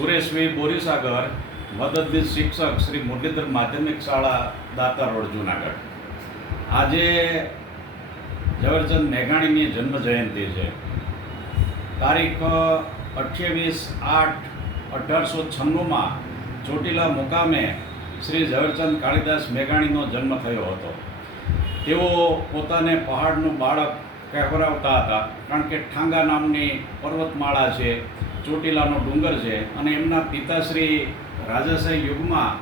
સુરેશભાઈ બોરીસાગર, મદદનીશ શિક્ષક શ્રી મુરલીધર માધ્યમિક શાળા દાતા રોડ, જુનાગઢ. આજે ઝવેરચંદ મેઘાણીની જન્મ જયંતિ છે. તારીખ અઠ્યાવીસ આઠ અઢારસો છન્નુંમાં ચોટીલા મુકામે શ્રી ઝવેરચંદ કાળીદાસ મેઘાણીનો જન્મ થયો હતો. તેઓ પોતાને પહાડનું બાળક કહેવરાવતા હતા, કારણ કે ઠાંગા નામની પર્વતમાળા છે. ચોટીલાનો ડુંગર છે અને એમના પિતાશ્રી રાજાશાહી યુગમાં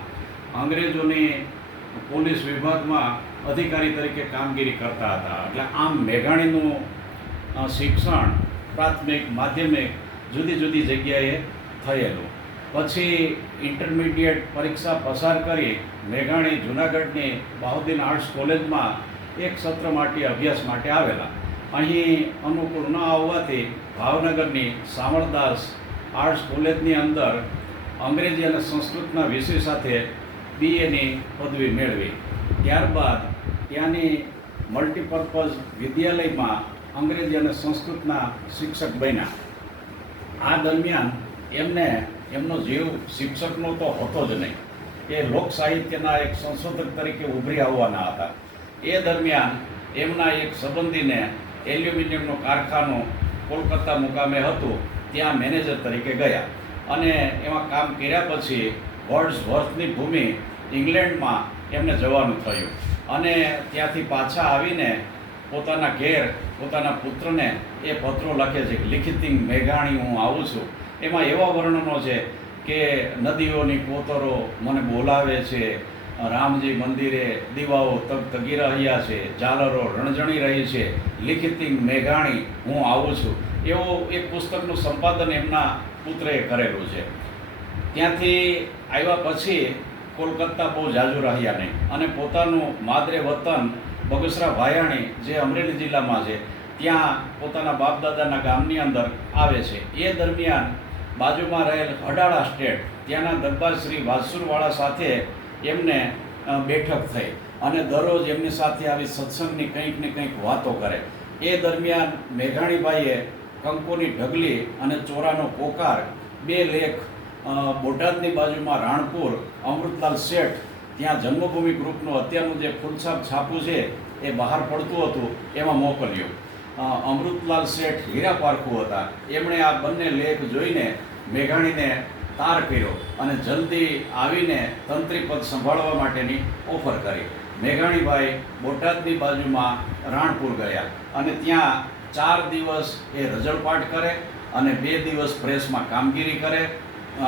અંગ્રેજોની પોલીસ વિભાગમાં અધિકારી તરીકે કામગીરી કરતા હતા. એટલે આમ મેઘાણીનું શિક્ષણ પ્રાથમિક માધ્યમિક જુદી જુદી જગ્યાએ થયેલું. પછી ઇન્ટરમીડિયેટ પરીક્ષા પસાર કરી મેઘાણી જુનાગઢની બાઉદ્દીન આર્ટ્સ કોલેજમાં એક સત્ર માટે અભ્યાસ માટે આવેલા. અહીં અનુકૂળ ન આવવાથી ભાવનગરની સામળદાસ આર્ટ્સ કોલેજની અંદર અંગ્રેજી અને સંસ્કૃતના વિષય સાથે બીએની પદવી મેળવી. ત્યારબાદ ત્યાંની મલ્ટીપર્પઝ વિદ્યાલયમાં અંગ્રેજી અને સંસ્કૃતના શિક્ષક બન્યા. આ દરમિયાન એમને એમનો જીવ શિક્ષકનો તો હતો જ નહીં. એ લોક સાહિત્યના એક સંશોધક તરીકે ઉભરી આવવાના હતા. એ દરમિયાન એમના એક સંબંધીને એલ્યુમિનિયમનું કારખાનું કોલકાતા મુકામે હતું, ત્યાં મેનેજર તરીકે ગયા. અને એમાં કામ કર્યા પછી વર્ડ્સ વર્થની ભૂમિ ઇંગ્લેન્ડમાં એમને જવાનું થયું. અને ત્યાંથી પાછા આવીને પોતાના ઘેર પોતાના પુત્રને એ પત્રો લખે છે કે, લિખિતિંગ મેઘાણી, હું આવું છું. એમાં એવા વર્ણનો છે કે, નદીઓની કોતરો મને બોલાવે છે રામજી મંદિરે દીવાઓ તગ તગી રહ્યા છે, ઝાલરો રણજણી રહી છે લિખિતિંગ મેઘાણી, હું આવું છું. એવો એક પુસ્તકનું સંપાદન એમના પુત્રએ કરેલું છે. ત્યાંથી આવ્યા પછી કોલકાતા બહુ જાજુ રહ્યા નહીં. અને પોતાનું માદરે વતન બગસરા ભાયાણી, જે અમરેલી જિલ્લામાં છે, ત્યાં પોતાના બાપદાદાના ગામની અંદર આવે છે. એ દરમિયાન બાજુમાં રહેલ હડાળા સ્ટેટ, ત્યાંના દરબાર શ્રી વાસુરવાળા સાથે એમને બેઠક થઈ અને દરરોજ એમની સાથે આવી સત્સંગની કંઈક ને કંઈક વાતો કરે. એ દરમિયાન મેઘાણીભાઈએ કંકોની ઢગલી અને ચોરાનો પોકાર, બે લેખ બોટાદની બાજુમાં રાણપુર, અમૃતલાલ શેઠ, ત્યાં જન્મભૂમિ ગ્રુપનું અત્યારનું જે ફૂલછાપ છાપું છે, એ બહાર પડતું હતું, એમાં મોકલ્યું. અમૃતલાલ શેઠ હીરા પારખું હતા. એમણે આ બંને લેખ જોઈને મેઘાણીને તાર કર્યો અને જલ્દી આવીને તંત્રી પદ સંભાળવા માટેની ઓફર કરી. મેઘાણીભાઈ બોટાદની બાજુમાં રાણપુર ગયા અને ત્યાં ચાર દિવસ એ રજળપાટ કરે અને બે દિવસ પ્રેસમાં કામગીરી કરે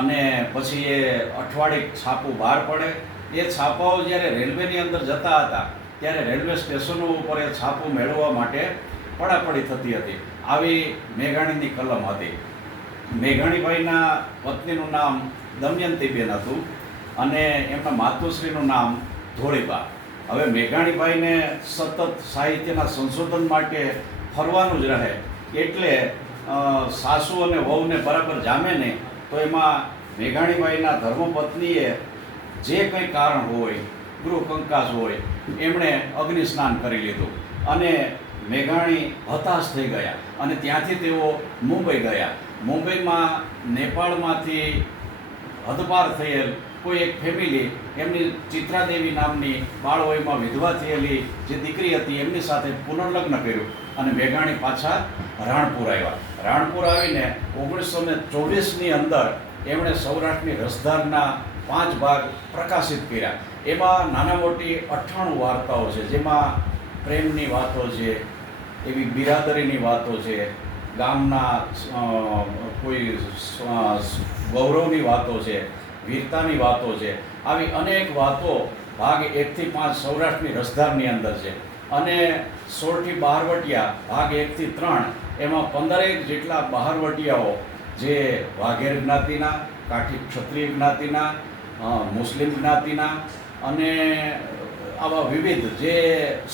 અને પછી એ અઠવાડિક છાપું બહાર પડે. એ છાપાઓ જ્યારે રેલવેની અંદર જતા હતા, ત્યારે રેલવે સ્ટેશનો ઉપર એ છાપું મેળવવા માટે પડાપડી થતી હતી. આવી મેઘાણીની કલમ હતી. મેઘાણીભાઈના પત્નીનું નામ દમયંતીબેન હતું અને એમના માતુશ્રીનું નામ ધોળીબા. હવે મેઘાણીભાઈને સતત સાહિત્યના સંશોધન માટે ફરવાનું જ રહે એટલે સાસુ અને વહુને બરાબર જામે નહીં તો એમાં મેઘાણીભાઈના ધર્મપત્નીએ જે કંઈ કારણ હોય, ગૃહ કંકાસ હોય, એમણે અગ્નિ સ્નાન કરી લીધું અને મેઘાણી હતાશ થઈ ગયા અને ત્યાંથી તેઓ મુંબઈ ગયા. મુંબઈમાં, નેપાળમાંથી હદપાર થયેલ કોઈ એક ફેમિલી એમની ચિત્રાદેવી નામની બાળવયમાં વિધવા થયેલી જે દીકરી હતી, એમની સાથે પુનર્લગ્ન કર્યું અને મેઘાણી પાછા રાણપુર આવ્યા. રાણપુર આવીને ઓગણીસો ને ચોવીસની અંદર એમણે સૌરાષ્ટ્રની રસધારના પાંચ ભાગ પ્રકાશિત કર્યા. એમાં નાના મોટી અઠ્ઠાણું વાર્તાઓ છે, જેમાં પ્રેમની વાતો છે, એવી બિરાદરીની વાતો છે ગામના કોઈ ગૌરવની વાતો છે, વીરતાની વાતો છે, આવી અનેક વાતો ભાગ એકથી પાંચ સૌરાષ્ટ્રની રસધારની અંદર છે. અને સોળથી બહારવટિયા ભાગ એકથી ત્રણ, એમાં પંદરેક જેટલા બહારવટિયાઓ, જે વાઘેર જ્ઞાતિના, કાઠી ક્ષત્રિય જ્ઞાતિના મુસ્લિમ જ્ઞાતિના અને આવા વિવિધ જે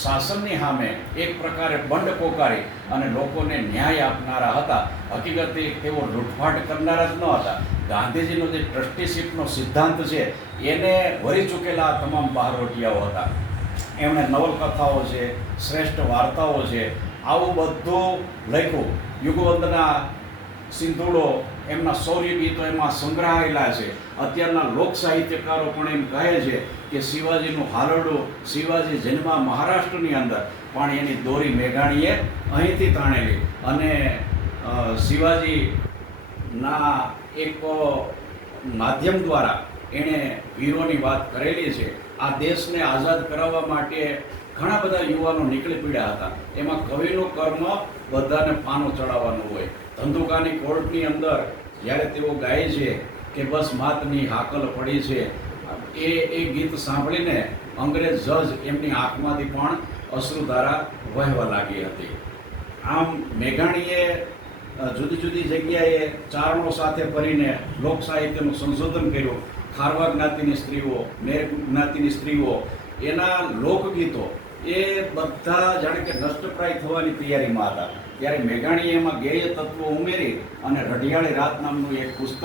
શાસનની સામે એક પ્રકારે બંડ પોકારી અને લોકોને ન્યાય આપનારા હતા. હકીકતે તેઓ લૂંટફાટ કરનારા જ ન હતા. ગાંધીજીનો જે ટ્રસ્ટીશીપનો સિદ્ધાંત છે, એને વરી ચૂકેલા તમામ બહારવટિયાઓ હતા. એમણે નવલકથાઓ છે, શ્રેષ્ઠ વાર્તાઓ છે, આવું બધું લખ્યું. યુગવંદના સિંધુડો એમના શૌર્ય ગીતો એમાં સંગ્રહાયેલા છે. અત્યારના લોક સાહિત્યકારો પણ એમ કહે છે કે શિવાજીનું હાલરડું શિવાજી જન્મ મહારાષ્ટ્રની અંદર. પણ એની દોરી મેઘાણીએ અહીંથી તાણેલી. અને શિવાજીના એક માધ્યમ દ્વારા એણે વીરોની વાત કરેલી છે. આ દેશને આઝાદ કરાવવા માટે ઘણા બધા યુવાનો નીકળી પડ્યા હતા. એમાં કવિનું કર્મ બધાને પાનો ચડાવવાનું હોય. ધંધુકાની કોર્ટની અંદર જ્યારે તેઓ ગાય છે કે બસ માતની હાકલ પડી છે, એ એ ગીત સાંભળીને અંગ્રેજ જજ એમની આંખમાંથી પણ અશ્રુધારા વહેવા લાગી હતી. આમ મેઘાણીએ જુદી જુદી જગ્યાએ ચારણો સાથે ભરીને લોક સાહિત્યનું સંશોધન કર્યું. ખારવા જ્ઞાતિની સ્ત્રીઓ, મેર જ્ઞાતિની સ્ત્રીઓ, એના લોકગીતો એ બધા જાણે કે નષ્ટપ્રાય થવાની તૈયારીમાં હતા. ત્યારે મેઘાણીએ એમાં ગેય તત્વો ઉમેરી અને રઢિયાળી રાત નામનું એક પુસ્તક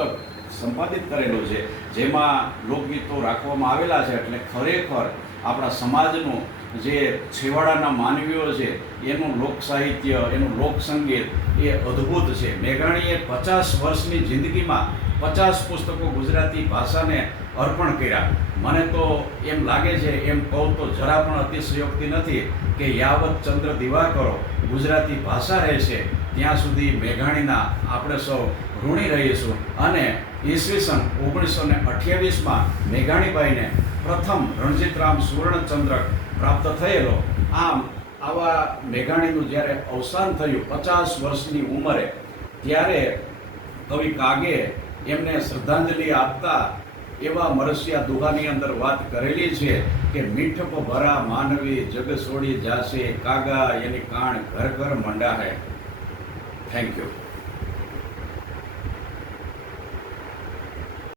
સંપાદિત કરેલું છે, જેમાં લોકગીતો રાખવામાં આવેલા છે એટલે ખરેખર આપણા સમાજનું જે છેવાડાના માનવીઓ છે, એનું લોક સાહિત્ય એનું લોક સંગીત એ અદ્ભુત છે. મેઘાણીએ પચાસ વર્ષની જિંદગીમાં પચાસ પુસ્તકો ગુજરાતી ભાષાને અર્પણ કર્યા. મને તો એમ લાગે છે, એમ કહું તો જરા પણ અતિશયોક્તિ નથી કે યાવત ચંદ્ર દિવાકરો ગુજરાતી ભાષા રહેશે ત્યાં સુધી મેઘાણીના આપણે સૌ ઋણી રહીશું. અને ઈસવીસન ઓગણીસો ને અઠ્યાવીસમાં મેઘાણીબાઈને પ્રથમ રણજીતરામ સુવર્ણચંદ્રક પ્રાપ્ત થયેલો. આમ, આવા મેઘાણીનું જ્યારે અવસાન થયું પચાસ વર્ષની ઉંમરે, ત્યારે કવિ કાગે એમને શ્રદ્ધાંજલિ આપતા એવા મરસિયા દુહાની અંદર વાત કરેલી છે કે મીઠપ ભરા માનવી જગ છોડી જાશે, કાગા એની કાણ ઘર ઘર મંડા હે થેન્ક યુ